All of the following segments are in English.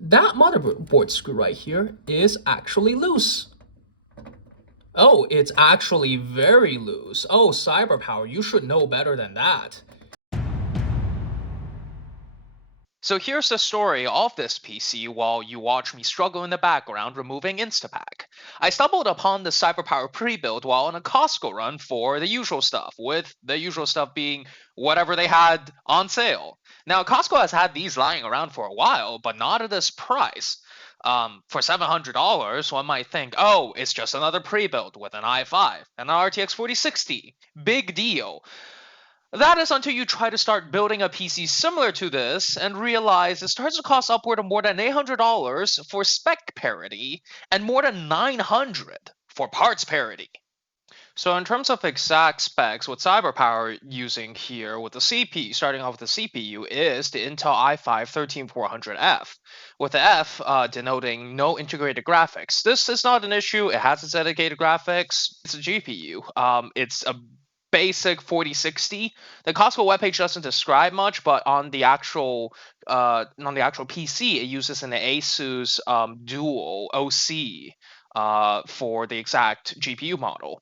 that motherboard screw right here is actually loose. Oh, it's actually very loose. Oh, CyberPower, you should know better than that. So here's the story of this PC while you watch me struggle in the background removing Instapack. I stumbled upon the CyberPower pre-build while on a Costco run for the usual stuff, with the usual stuff being whatever they had on sale. Now, Costco has had these lying around for a while, but not at this price. For $700, one might think, oh, it's just another pre-build with an i5 and an RTX 4060. Big deal. That is until you try to start building a PC similar to this and realize it starts to cost upward of more than $800 for spec parity and more than $900 for parts parity. So in terms of exact specs, what CyberPower using here with the CPU, starting off with the CPU, is the Intel i5-13400F, with the F denoting no integrated graphics. This is not an issue. It has its dedicated graphics. It's a GPU. It's a basic 4060. The Costco webpage doesn't describe much, but on the actual PC, it uses an Asus Dual OC for the exact GPU model.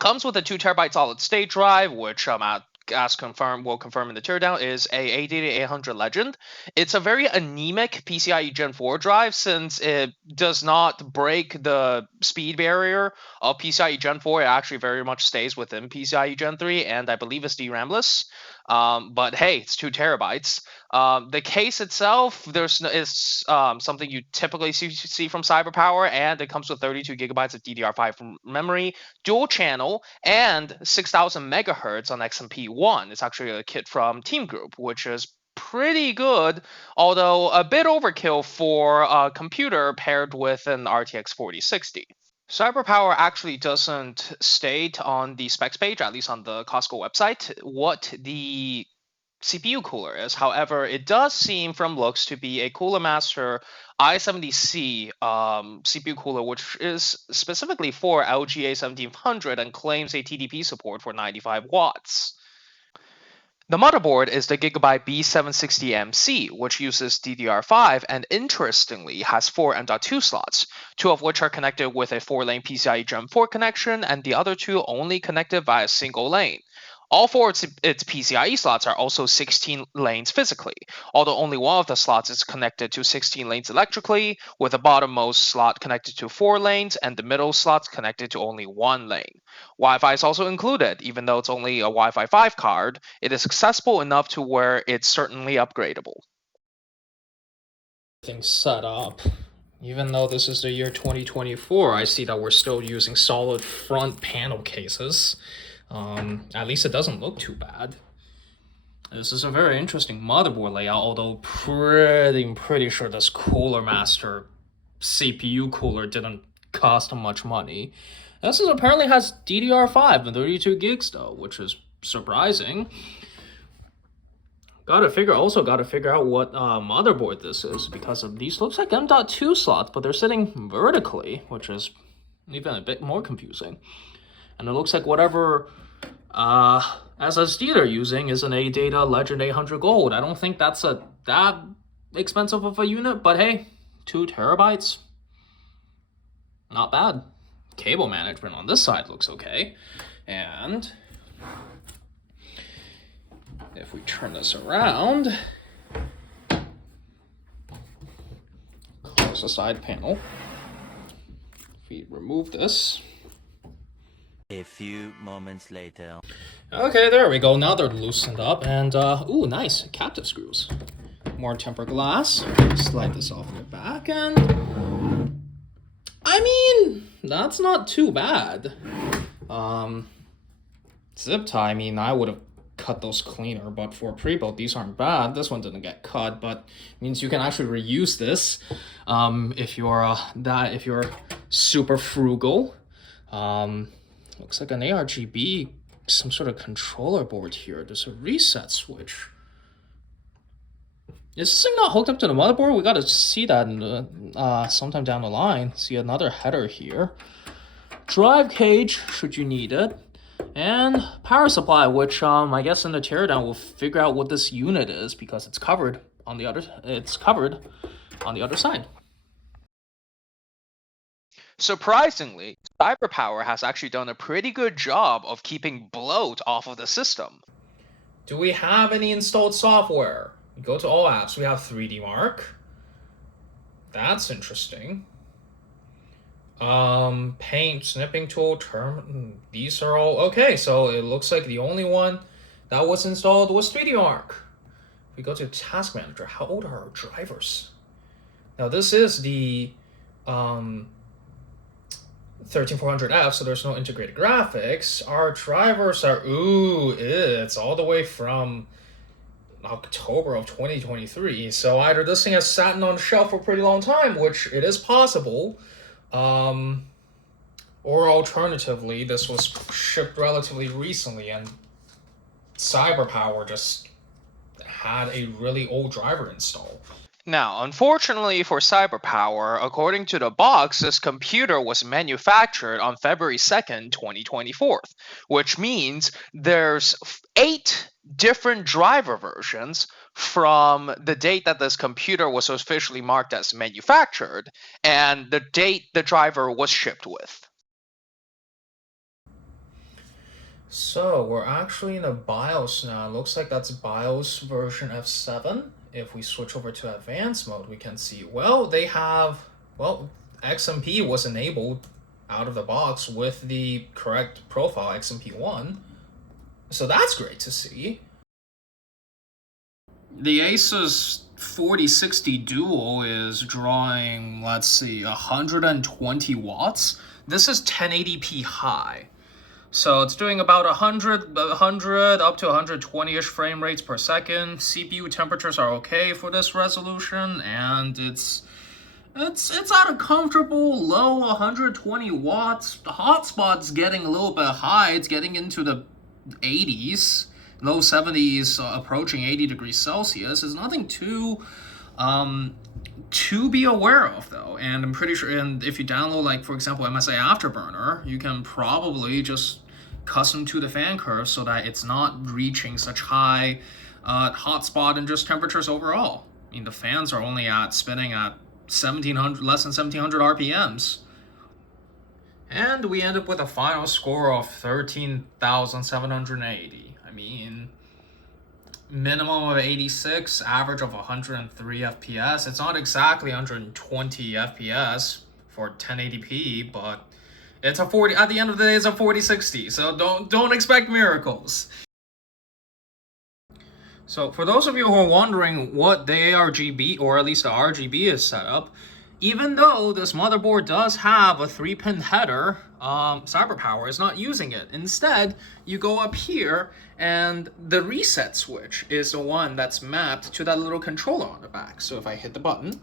Comes with a 2 TB solid state drive, which as confirmed, will confirm in the teardown, is a 800 Legend. It's a very anemic PCIe Gen 4 drive since it does not break the speed barrier of PCIe Gen 4. It actually very much stays within PCIe Gen 3, and I believe it's DRAMless. But hey, it's 2 TB. The case itself, is something you typically see from CyberPower, and it comes with 32 GB of DDR5 memory, dual channel, and 6,000 megahertz on XMP1. It's actually a kit from Team Group, which is pretty good, although a bit overkill for a computer paired with an RTX 4060. CyberPower actually doesn't state on the specs page, at least on the Costco website, what the CPU cooler is. However, it does seem from looks to be a Cooler Master i70C CPU cooler, which is specifically for LGA 1700 and claims a TDP support for 95 watts. The motherboard is the Gigabyte B760MC, which uses DDR5 and interestingly has 4 M.2 slots, 2 of which are connected with a 4-lane PCIe Gen 4 connection and the other 2 only connected via single lane. All 4 of its PCIe slots are also 16 lanes physically, although only one of the slots is connected to 16 lanes electrically, with the bottommost slot connected to 4 lanes and the middle slots connected to only 1 lane. Wi-Fi is also included. Even though it's only a Wi-Fi 5 card, it is accessible enough to where it's certainly upgradable. Things set up. Even though this is the year 2024, I see that we're still using solid front panel cases. At least it doesn't look too bad. This is a very interesting motherboard layout, although pretty sure this Cooler Master CPU cooler didn't cost much money. This apparently has DDR5 and 32 gigs though, which is surprising. Gotta figure out what motherboard this is, because these looks like M.2 slots, but they're sitting vertically, which is even a bit more confusing. And it looks like whatever SSD they're using is an ADATA Legend 800 Gold. I don't think that's that expensive of a unit, but hey, 2 TB, not bad. Cable management on this side looks okay. And if we turn this around, close the side panel. If we remove this, a few moments later. Okay, there we go. Now they're loosened up, and ooh, nice captive screws. More tempered glass. Slide this off in the back, and I mean, that's not too bad. Zip tie. I mean, I would have cut those cleaner, but for pre-built, these aren't bad. This one didn't get cut, but means you can actually reuse this if you're super frugal. Looks like an ARGB, some sort of controller board here. There's a reset switch. Is this thing not hooked up to the motherboard? We gotta see that in sometime down the line. See another header here. Drive cage, should you need it. And power supply, which I guess in the teardown we'll figure out what this unit is, because it's covered on the other. It's covered. on the other side. Surprisingly, CyberPower has actually done a pretty good job of keeping bloat off of the system. Do we have any installed software? We go to all apps. We have 3D Mark. That's interesting. Paint, snipping tool, term. These are all okay. So it looks like the only one that was installed was 3D Mark. We go to Task Manager. How old are our drivers? Now this is the 13400F, so there's no integrated graphics. Our drivers are it's all the way from October of 2023. So either this thing has sat on the shelf for a pretty long time, which it is possible, or alternatively, this was shipped relatively recently and CyberPower just had a really old driver install. Now, unfortunately for CyberPower, according to the box, this computer was manufactured on February 2nd, 2024, which means there's 8 different driver versions from the date that this computer was officially marked as manufactured and the date the driver was shipped with. So we're actually in the BIOS now. It looks like that's BIOS version F7. If we switch over to advanced mode, we can see, well, they have, XMP was enabled out of the box with the correct profile, XMP1. So that's great to see. The Asus 4060 Dual is drawing, let's see, 120 watts. This is 1080p high. So it's doing about 100 up to 120-ish frame rates per second. CPU temperatures are okay for this resolution, and it's at a comfortable low 120 watts. The hotspot's getting a little bit high. It's getting into the 80s, low 70s, approaching 80 degrees Celsius. It's nothing to be aware of though, and I'm pretty sure. And if you download, like for example, MSI Afterburner, you can probably just custom to the fan curve so that it's not reaching such high hotspot and just temperatures overall. I mean, the fans are only spinning at 1700, less than 1700 RPMs. And we end up with a final score of 13,780. I mean, minimum of 86, average of 103 FPS. It's not exactly 120 FPS for 1080p, but it's a 40. At the end of the day, it's a 4060. So don't expect miracles. So for those of you who are wondering what the ARGB, or at least the RGB, is set up, even though this motherboard does have a 3-pin header, CyberPower is not using it. Instead, you go up here, and the reset switch is the one that's mapped to that little controller on the back. So if I hit the button,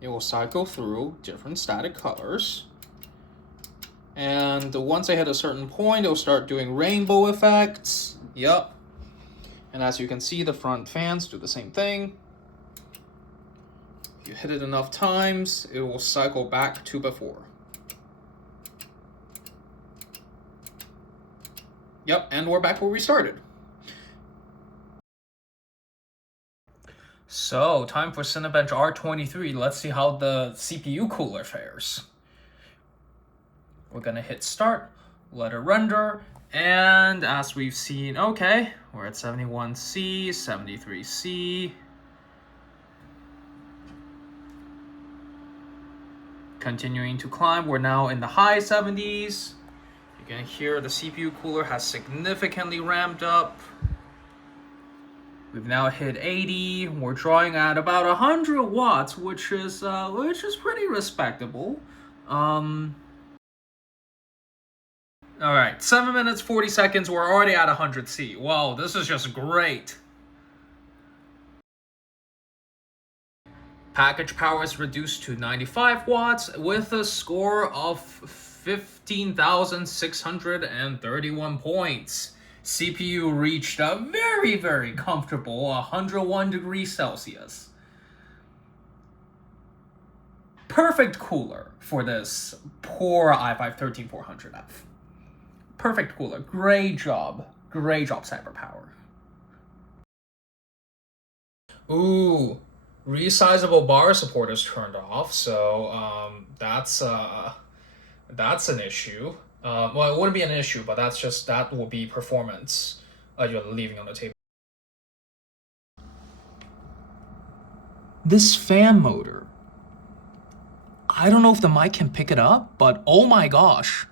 it will cycle through different static colors. And once I hit a certain point, it'll start doing rainbow effects. Yup. And as you can see, the front fans do the same thing. If you hit it enough times, it will cycle back to before. Yep, and we're back where we started. So, time for Cinebench R23. Let's see how the CPU cooler fares. We're gonna hit start, let it render, and as we've seen, okay, we're at 71C, 73C. Continuing to climb, we're now in the high 70s. You can hear the CPU cooler has significantly ramped up. We've now hit 80. We're drawing at about 100 watts, which is pretty respectable. All right, 7 minutes, 40 seconds. We're already at 100C. Wow, this is just great. Package power is reduced to 95 watts with a score of 15,631 points. CPU reached a very, very comfortable 101 degrees Celsius. Perfect cooler for this poor i5-13400F. Perfect cooler. Great job. Great job, CyberPower. Ooh, resizable bar support is turned off, so that's an issue. Well, it wouldn't be an issue, but that will be performance you're leaving on the table. This fan motor. I don't know if the mic can pick it up, but oh my gosh.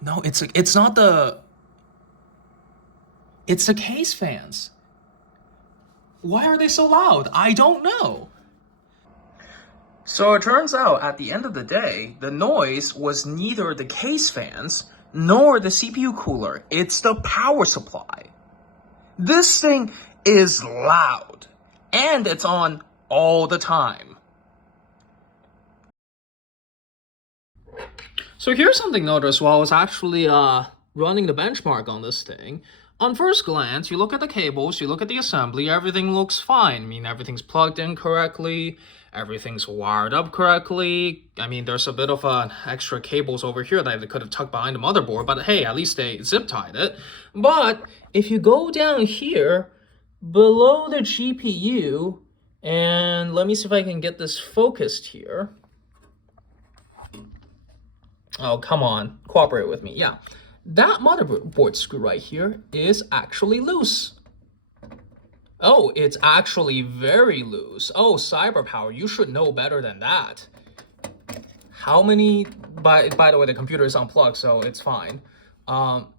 No, it's not the. It's the case fans. Why are they so loud? I don't know. So it turns out at the end of the day, the noise was neither the case fans nor the CPU cooler. It's the power supply. This thing is loud, and it's on all the time. So here's something noticed while I was actually running the benchmark on this thing. On first glance, you look at the cables, you look at the assembly, everything looks fine. I mean, everything's plugged in correctly, everything's wired up correctly. I mean, there's a bit of extra cables over here that they could have tucked behind the motherboard, but hey, at least they zip tied it. But if you go down here, below the GPU, and let me see if I can get this focused here. Oh, come on, cooperate with me. Yeah, that motherboard screw right here is actually loose. Oh, it's actually very loose. Oh, CyberPower, you should know better than that. How many, by the way, the computer is unplugged, so it's fine. Probably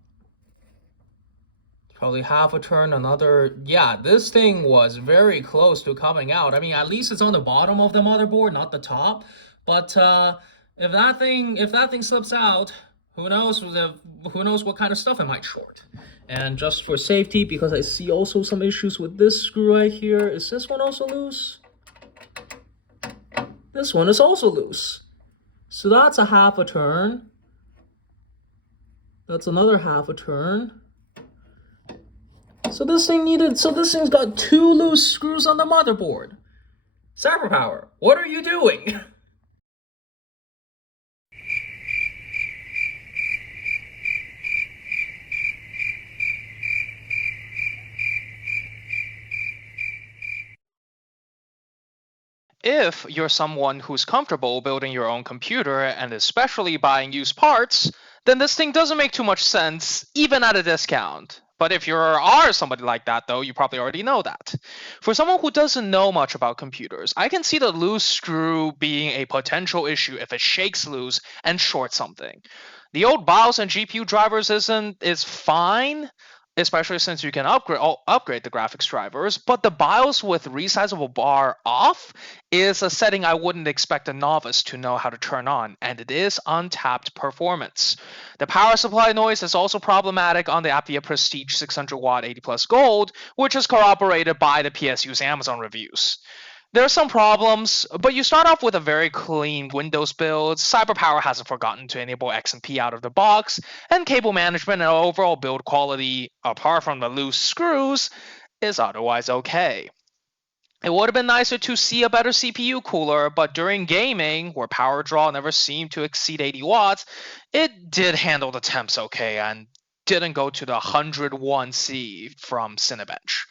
half a turn, another, yeah, this thing was very close to coming out. I mean, at least it's on the bottom of the motherboard, not the top. But if that thing slips out, who knows what kind of stuff it might short. And just for safety, because I see also some issues with this screw right here, is this one also loose? This one is also loose. So that's a half a turn. That's another half a turn. So this thing's got 2 loose screws on the motherboard. CyberPower, what are you doing? If you're someone who's comfortable building your own computer and especially buying used parts, then this thing doesn't make too much sense, even at a discount. But if you are somebody like that, though, you probably already know that. For someone who doesn't know much about computers, I can see the loose screw being a potential issue if it shakes loose and shorts something. The old BIOS and GPU drivers is fine, especially since you can upgrade the graphics drivers, but the BIOS with resizable bar off is a setting I wouldn't expect a novice to know how to turn on, and it is untapped performance. The power supply noise is also problematic on the Appia Prestige 600 watt 80 plus gold, which is corroborated by the PSU's Amazon reviews. There are some problems, but you start off with a very clean Windows build. CyberPower hasn't forgotten to enable XMP out of the box, and cable management and overall build quality, apart from the loose screws, is otherwise okay. It would have been nicer to see a better CPU cooler, but during gaming, where power draw never seemed to exceed 80 watts, it did handle the temps okay and didn't go to the 101C from Cinebench.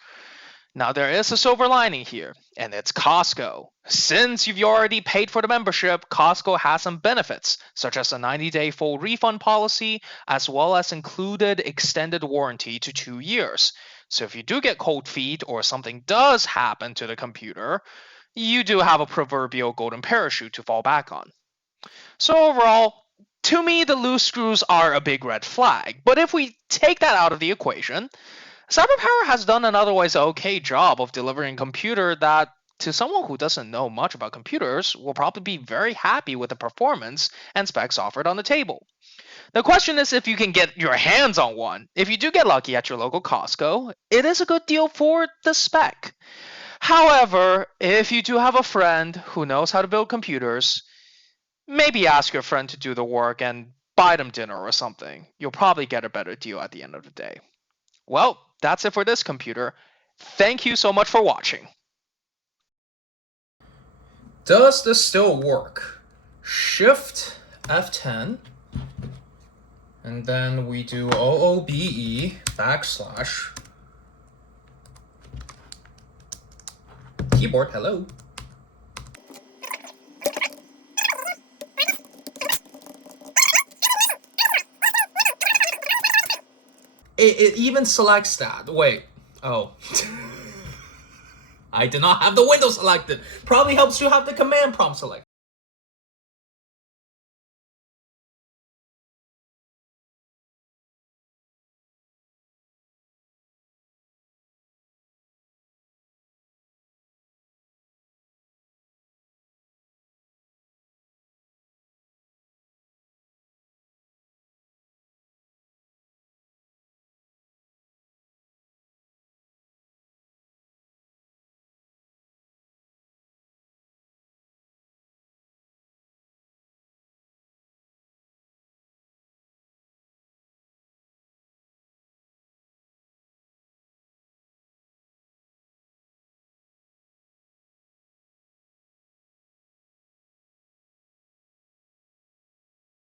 Now, there is a silver lining here, and it's Costco. Since you've already paid for the membership, Costco has some benefits, such as a 90-day full refund policy, as well as included extended warranty to 2 years. So if you do get cold feet or something does happen to the computer, you do have a proverbial golden parachute to fall back on. So overall, to me, the loose screws are a big red flag. But if we take that out of the equation, CyberPower has done an otherwise okay job of delivering a computer that, to someone who doesn't know much about computers, will probably be very happy with the performance and specs offered on the table. The question is if you can get your hands on one. If you do get lucky at your local Costco, it is a good deal for the spec. However, if you do have a friend who knows how to build computers, maybe ask your friend to do the work and buy them dinner or something. You'll probably get a better deal at the end of the day. Well, that's it for this computer. Thank you so much for watching. Does this still work? Shift F10. And then we do OOBE backslash keyboard, hello. It even selects that. Wait. Oh. I did not have the window selected. Probably helps you have the command prompt selected.